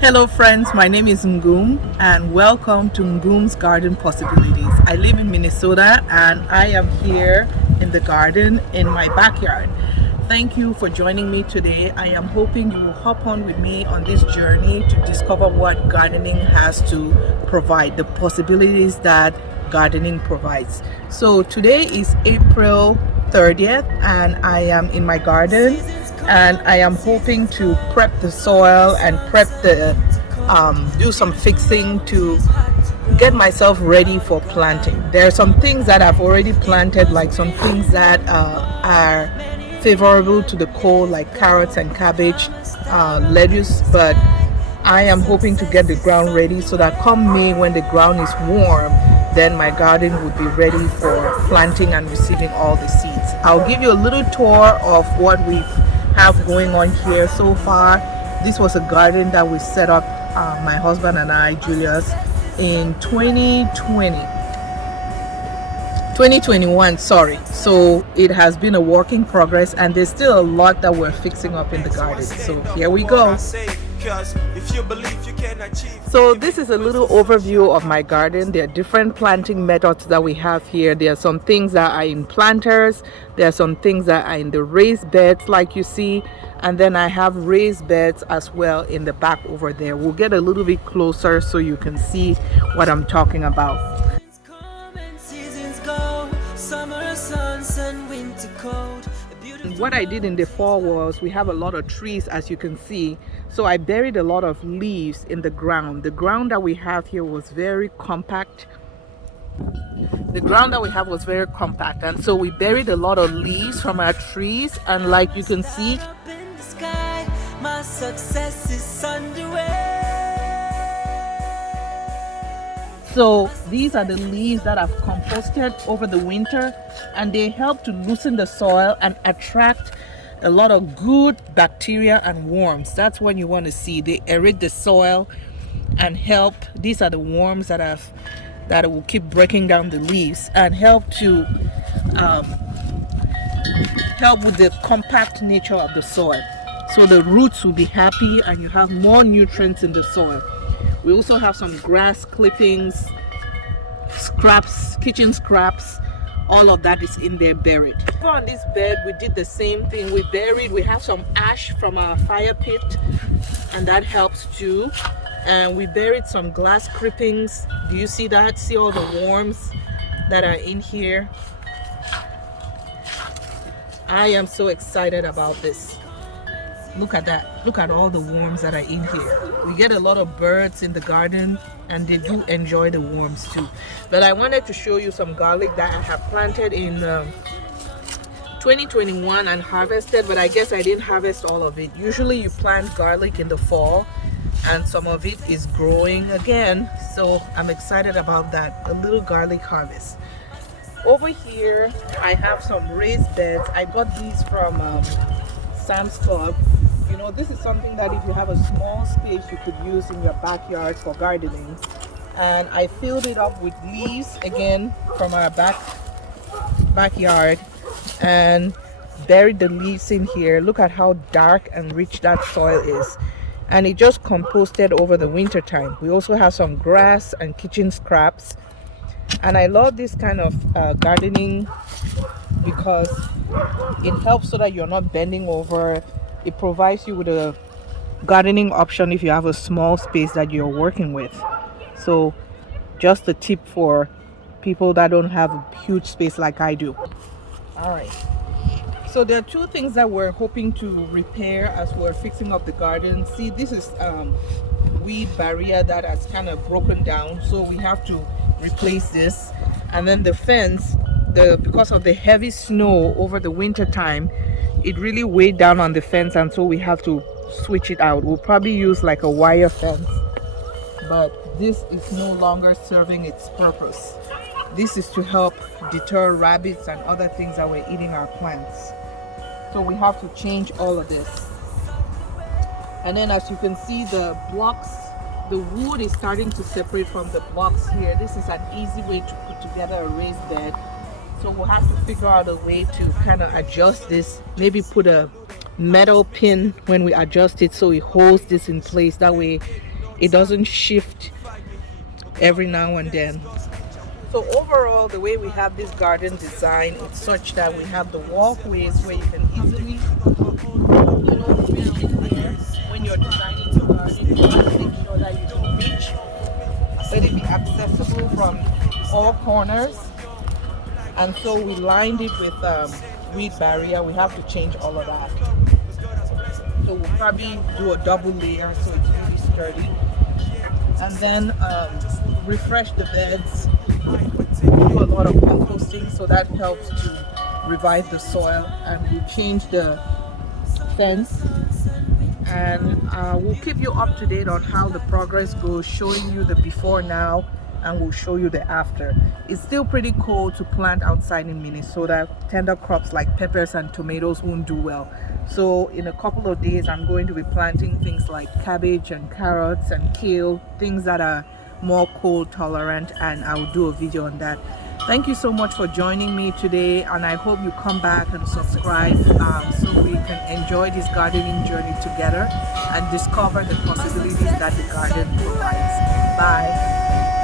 Hello friends, my name is Ngoom and welcome to Ngoom's Garden Possibilities. I live in Minnesota and I am here in the garden in my backyard. Thank you for joining me today. I am hoping you will hop on with me on this journey to discover what gardening has to provide, the possibilities that gardening provides. So today is April 30th and I am in my garden and I am hoping to prep the soil and do some fixing to get myself ready for planting. There are some things that I've already planted, like some things that are favorable to the cold, like carrots and cabbage, lettuce, but I am hoping to get the ground ready so that come May, when the ground is warm, then my garden would be ready for planting and receiving all the seeds. I'll give you a little tour of what we have going on here so far. This was a garden that we set up, my husband and I, Julius, in 2021, sorry. So it has been a work in progress and there's still a lot that we're fixing up in the garden. So here we go. So this is a little overview of my garden. There are different planting methods that we have here. There are some things that are in planters. There are some things that are in the raised beds like you see. And then I have raised beds as well in the back over there. We'll get a little bit closer so you can see what I'm talking about. What I did in the fall was, we have a lot of trees as you can see, so I buried a lot of leaves in the ground. The ground that we have here was very compact. And so we buried a lot of leaves from our trees, and like you can see, my success is underway. So these are the leaves that I've composted over the winter, and they help to loosen the soil and attract a lot of good bacteria and worms. That's what you want to see. They aerate the soil and help. These are the worms that will keep breaking down the leaves and help to help with the compact nature of the soil. So the roots will be happy and you have more nutrients in the soil. We also have some grass clippings, scraps, kitchen scraps. All of that is in there buried. On this bed, we did the same thing. We have some ash from our fire pit, and that helps too. And we buried some glass clippings. Do you see that? See all the worms that are in here? I am so excited about this. Look at that. Look at all the worms that are in here. We get a lot of birds in the garden and they do enjoy the worms too. But I wanted to show you some garlic that I have planted in 2021 and harvested, but I guess I didn't harvest all of it. Usually you plant garlic in the fall and some of it is growing again. So I'm excited about that. A little garlic harvest. Over here I have some raised beds. I got these from Sam's Club. You know, this is something that if you have a small space you could use in your backyard for gardening. And I filled it up with leaves again from our backyard and buried the leaves in here. Look at how dark and rich that soil is. And it just composted over the winter time. We also have some grass and kitchen scraps. And I love this kind of gardening because it helps so that you're not bending over. It provides you with a gardening option if you have a small space that you're working with. So just a tip for people that don't have a huge space like I do. All right, so there are two things that we're hoping to repair as we're fixing up the garden. See, this is weed barrier that has kind of broken down, so we have to replace this. And then the fence, because of the heavy snow over the winter time, it really weighed down on the fence, and so we have to switch it out. We'll probably use like a wire fence, but this is no longer serving its purpose. This is to help deter rabbits and other things that were eating our plants. So we have to change all of this. And then as you can see, the blocks, the wood is starting to separate from the blocks here. This is an easy way to put together a raised bed. So we'll have to figure out a way to kind of adjust this, maybe put a metal pin when we adjust it so it holds this in place. That way it doesn't shift every now and then. So overall, the way we have this garden design, it's such that we have the walkways where you can easily, reach in there. When you're designing your garden, you want to make sure that you can reach, let it be accessible from all corners. And so we lined it with weed barrier. We have to change all of that. So we'll probably do a double layer so it's really sturdy. And then refresh the beds. Do a lot of composting, so that helps to revive the soil. And we'll change the fence. And we'll keep you up to date on how the progress goes, showing you the before now, and we'll show you the after. It's still pretty cold to plant outside in Minnesota. Tender crops like peppers and tomatoes won't do well. So in a couple of days, I'm going to be planting things like cabbage and carrots and kale, things that are more cold tolerant, and I'll do a video on that. Thank you so much for joining me today, and I hope you come back and subscribe so we can enjoy this gardening journey together and discover the possibilities that the garden provides. Bye.